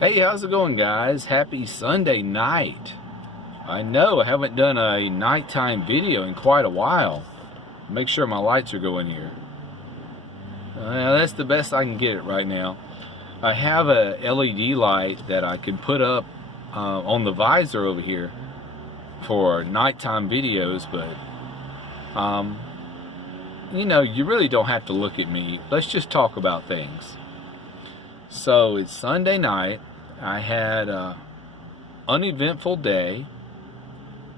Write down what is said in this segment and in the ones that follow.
Hey, how's it going, guys? Happy Sunday night. I know I haven't done a nighttime video in quite a while. Make sure my lights are going here. That's the best I can get it right now. I have a LED light that I can put up on the visor over here for nighttime videos, but you know, you really don't have to look at me. Let's just talk about things. So it's Sunday night. I had an uneventful day,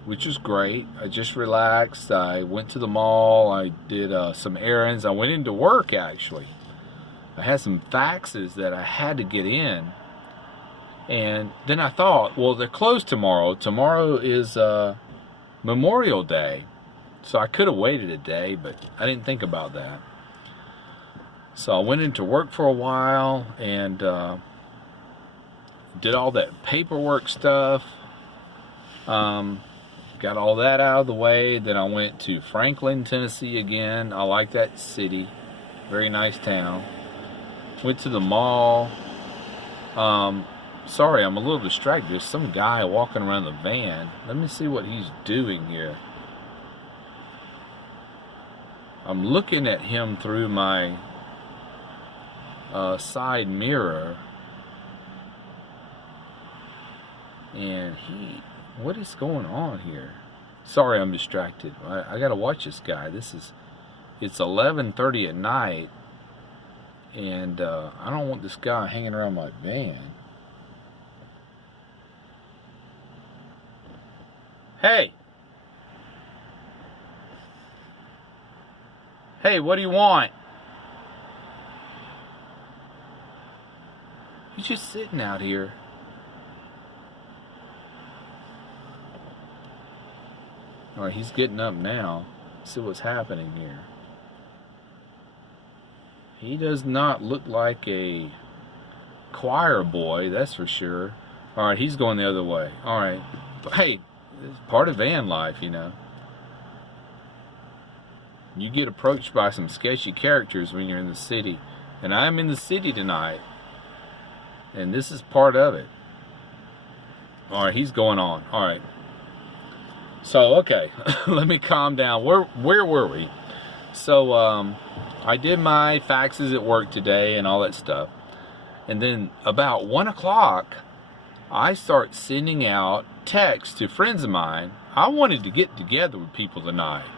which was great. I just relaxed. I went to the mall. I did some errands. I went into work, actually. I had some faxes that I had to get in. And then I thought, well, they're closed tomorrow. Tomorrow is Memorial Day. So I could have waited a day, but I didn't think about that. So I went into work for a while and did all that paperwork stuff. Got all that out of the way. Then I went to Franklin, Tennessee again. I like that city. Very nice town. Went to the mall. Sorry, I'm a little distracted. There's some guy walking around the van. Let me see what he's doing here. I'm looking at him through my side mirror, and what is going on here? Sorry, I'm distracted. I gotta watch this guy. It's 11:30 at night, and I don't want this guy hanging around my van. Hey, what do you want? He's just sitting out here. Alright, he's getting up now. Let's see what's happening here. He does not look like a choir boy, that's for sure. Alright, he's going the other way. Alright. Hey, it's part of van life, you know. You get approached by some sketchy characters when you're in the city. And I'm in the city tonight. And this is part of it. Alright, he's going on. Alright. So, okay. Let me calm down. Where were we? So, I did my faxes at work today and all that stuff. And then about 1 o'clock, I start sending out texts to friends of mine. I wanted to get together with people tonight.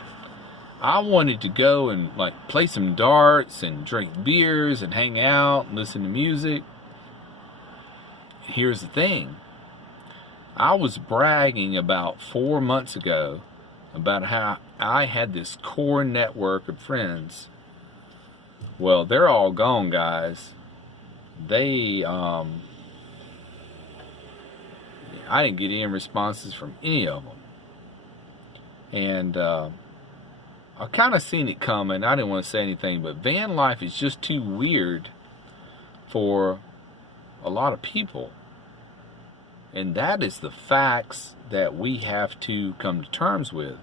I wanted to go and like play some darts and drink beers and hang out and listen to music. Here's the thing. I was bragging about 4 months ago about how I had this core network of friends. Well, they're all gone, guys. I didn't get any responses from any of them. And I kind of seen it coming. I didn't want to say anything, but van life is just too weird for a lot of people. And that is the facts that we have to come to terms with.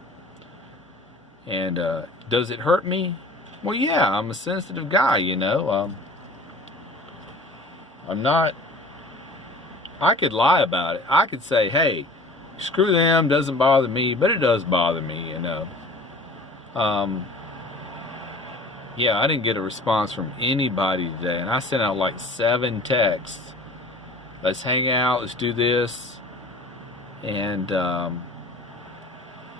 And does it hurt me? Well, yeah, I'm a sensitive guy, you know. I could lie about it. I could say, hey, screw them, doesn't bother me, but it does bother me, you know. Yeah, I didn't get a response from anybody today, and I sent out like 7 texts. Let's hang out, let's do this. And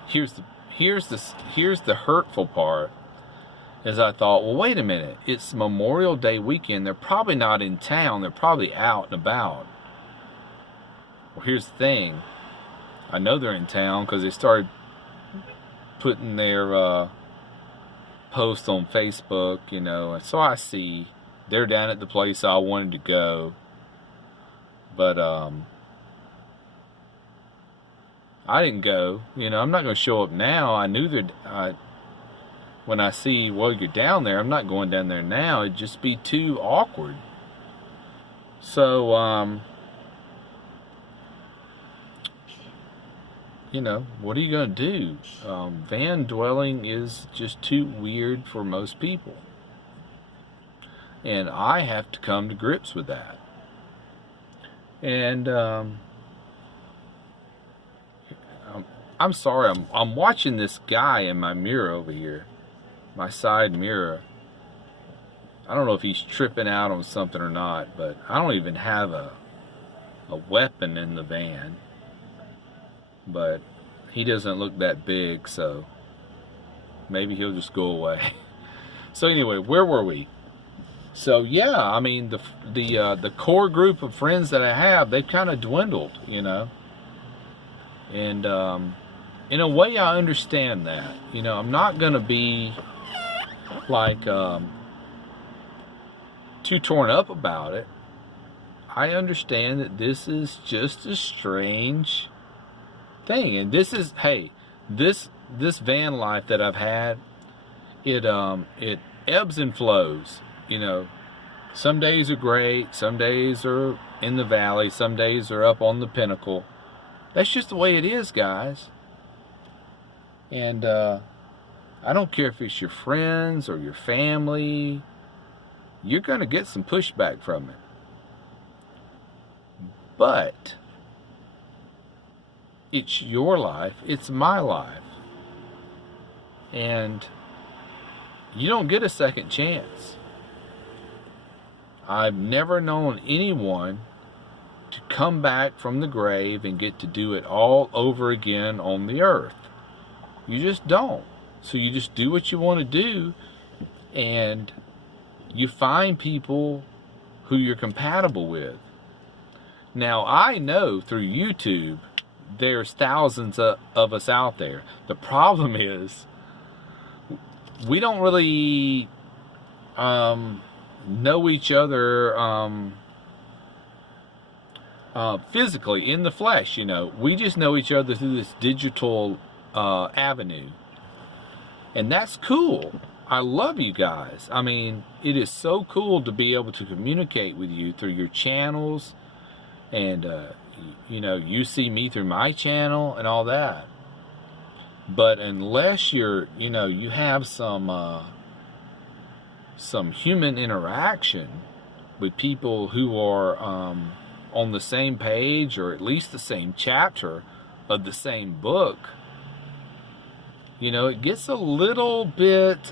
here's the hurtful part. Is I thought, well, wait a minute, it's Memorial Day weekend. They're probably not in town. They're probably out and about. Well, here's the thing. I know they're in town because they started putting their posts on Facebook, you know. And so I see they're down at the place I wanted to go. But I didn't go. You know, I'm not going to show up now. I knew that when I see, well, you're down there, I'm not going down there now. It'd just be too awkward. So, you know, what are you going to do? Van dwelling is just too weird for most people. And I have to come to grips with that. And I'm sorry, I'm watching this guy in my mirror over here, my side mirror. I don't know if he's tripping out on something or not, but I don't even have a weapon in the van. But he doesn't look that big, so maybe he'll just go away. So anyway, where were we? So yeah, I mean the core group of friends that I have, they've kind of dwindled, you know. And in a way, I understand that. You know, I'm not gonna be like too torn up about it. I understand that this is just a strange thing, and this is, hey, this van life that I've had, it ebbs and flows. You know, some days are great, some days are in the valley, some days are up on the pinnacle. That's just the way it is, guys. And I don't care if it's your friends or your family, you're going to get some pushback from it. But it's your life, it's my life. And you don't get a second chance. I've never known anyone to come back from the grave and get to do it all over again on the earth. You just don't. So you just do what you want to do, and you find people who you're compatible with. Now, I know through YouTube there's thousands of us out there. The problem is we don't really know each other physically in the flesh. You know, we just know each other through this digital avenue, and that's cool. I love you guys. I mean, it is so cool to be able to communicate with you through your channels, and you know, you see me through my channel and all that. But unless you're, you know, you have some human interaction with people who are on the same page, or at least the same chapter of the same book, you know, it gets a little bit,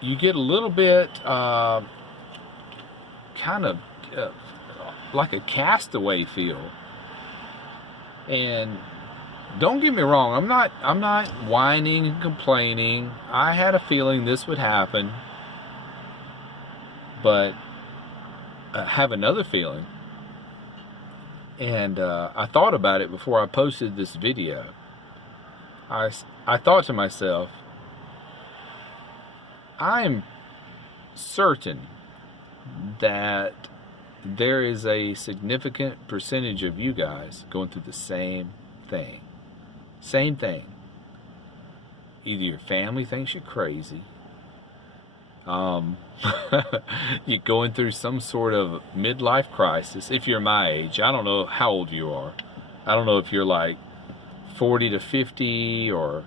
you get a little bit kind of like a castaway feel. And don't get me wrong, I'm not whining and complaining. I had a feeling this would happen, but I have another feeling. And I thought about it before I posted this video. I thought to myself, I'm certain that there is a significant percentage of you guys going through the same thing. Same thing. Either your family thinks you're crazy, you're going through some sort of midlife crisis. If you're my age, I don't know how old you are. I don't know if you're like 40 to 50 or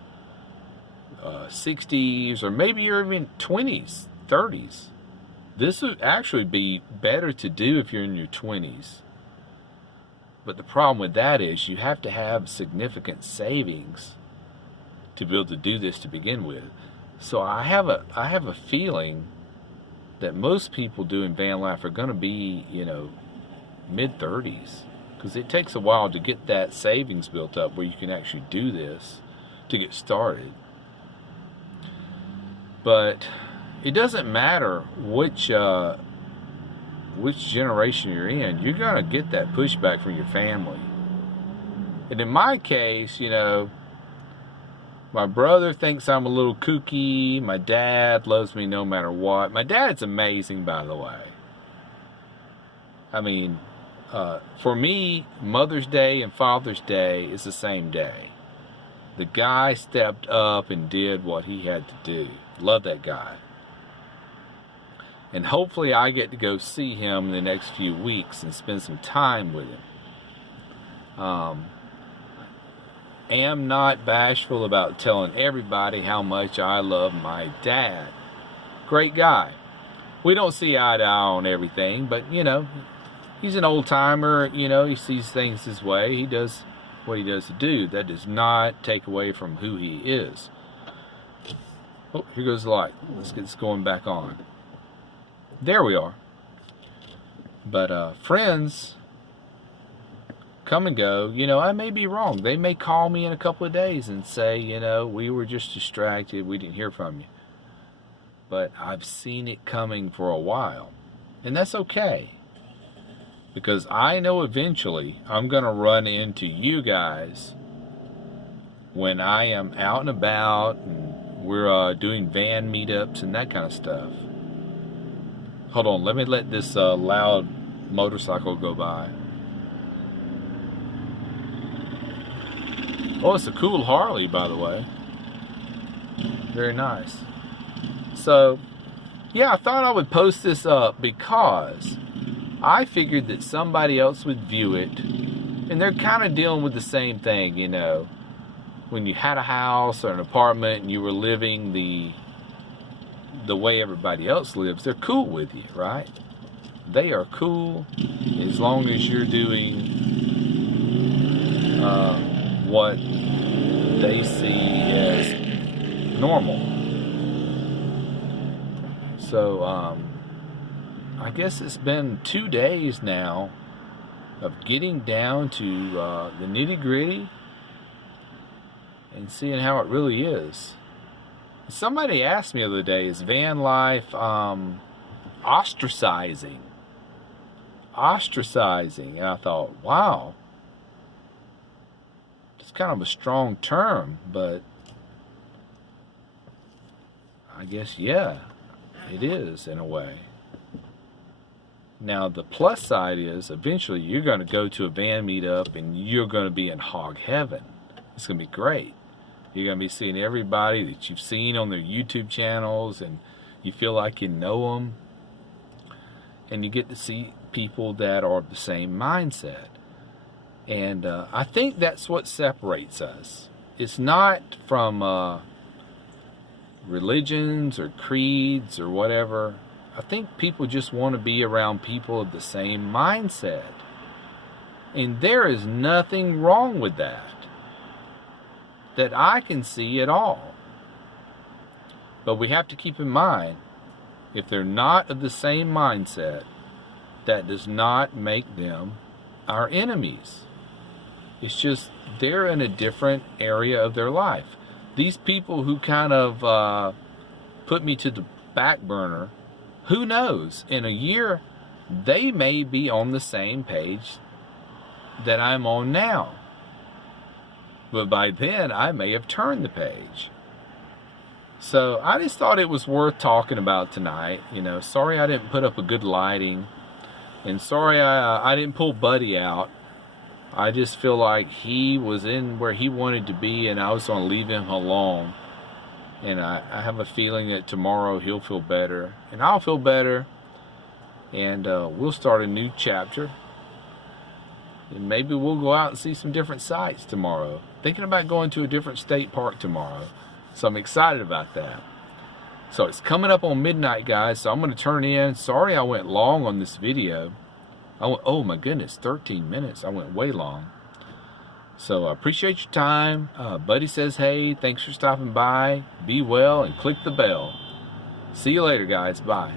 60s, or maybe you're even 20s, 30s. This would actually be better to do if you're in your 20s. But the problem with that is you have to have significant savings to be able to do this to begin with. So I have a feeling that most people doing van life are going to be, you know, mid-30s, because it takes a while to get that savings built up where you can actually do this to get started. But it doesn't matter which generation you're in, you're going to get that pushback from your family. And in my case, you know, my brother thinks I'm a little kooky. My dad loves me no matter what. My dad's amazing, by the way. I mean, for me, Mother's Day and Father's Day is the same day. The guy stepped up and did what he had to do. Love that guy. And hopefully I get to go see him in the next few weeks and spend some time with him. Am not bashful about telling everybody how much I love my dad. Great guy. we don't see eye to eye on everything, but, you know, he's an old timer, you know, he sees things his way. He does what he does to do. That does not take away from who he is. Oh, here goes the light. Let's get this going back on. There we are. But friends come and go. You know, I may be wrong. They may call me in a couple of days and say, you know, we were just distracted. We didn't hear from you. But I've seen it coming for a while. And that's okay. Because I know eventually I'm going to run into you guys when I am out and about and we're doing van meetups and that kind of stuff. Hold on, let me let this loud motorcycle go by. Oh, it's a cool Harley, by the way. Very nice. So, yeah, I thought I would post this up because I figured that somebody else would view it, and they're kind of dealing with the same thing, you know. When you had a house or an apartment and you were living the way everybody else lives, they're cool with you, right? They are cool as long as you're doing what they see as normal. So, I guess it's been 2 days now of getting down to the nitty-gritty and seeing how it really is. Somebody asked me the other day, is van life ostracizing? Ostracizing. And I thought, wow, it's kind of a strong term, but I guess, yeah, it is in a way. Now, the plus side is eventually you're going to go to a van meetup and you're going to be in hog heaven. It's going to be great. You're going to be seeing everybody that you've seen on their YouTube channels, and you feel like you know them. And you get to see people that are of the same mindset. And I think that's what separates us. It's not from religions or creeds or whatever. I think people just want to be around people of the same mindset. And there is nothing wrong with that I can see at all. But we have to keep in mind, if they're not of the same mindset, that does not make them our enemies. It's just they're in a different area of their life. These people who kind of put me to the back burner, who knows, in a year they may be on the same page that I'm on now. But by then I may have turned the page. So I just thought it was worth talking about tonight. You know, sorry I didn't put up a good lighting, and sorry I didn't pull Buddy out. I just feel like he was in where he wanted to be, and I was going to leave him alone. And I have a feeling that tomorrow he'll feel better, and I'll feel better, and we'll start a new chapter. And maybe we'll go out and see some different sights tomorrow. Thinking about going to a different state park tomorrow. So I'm excited about that. So it's coming up on midnight, guys, so I'm going to turn in. Sorry I went long on this video. Oh my goodness, 13 minutes. I went way long. So I appreciate your time. Buddy says, hey, thanks for stopping by. Be well and click the bell. See you later, guys. Bye.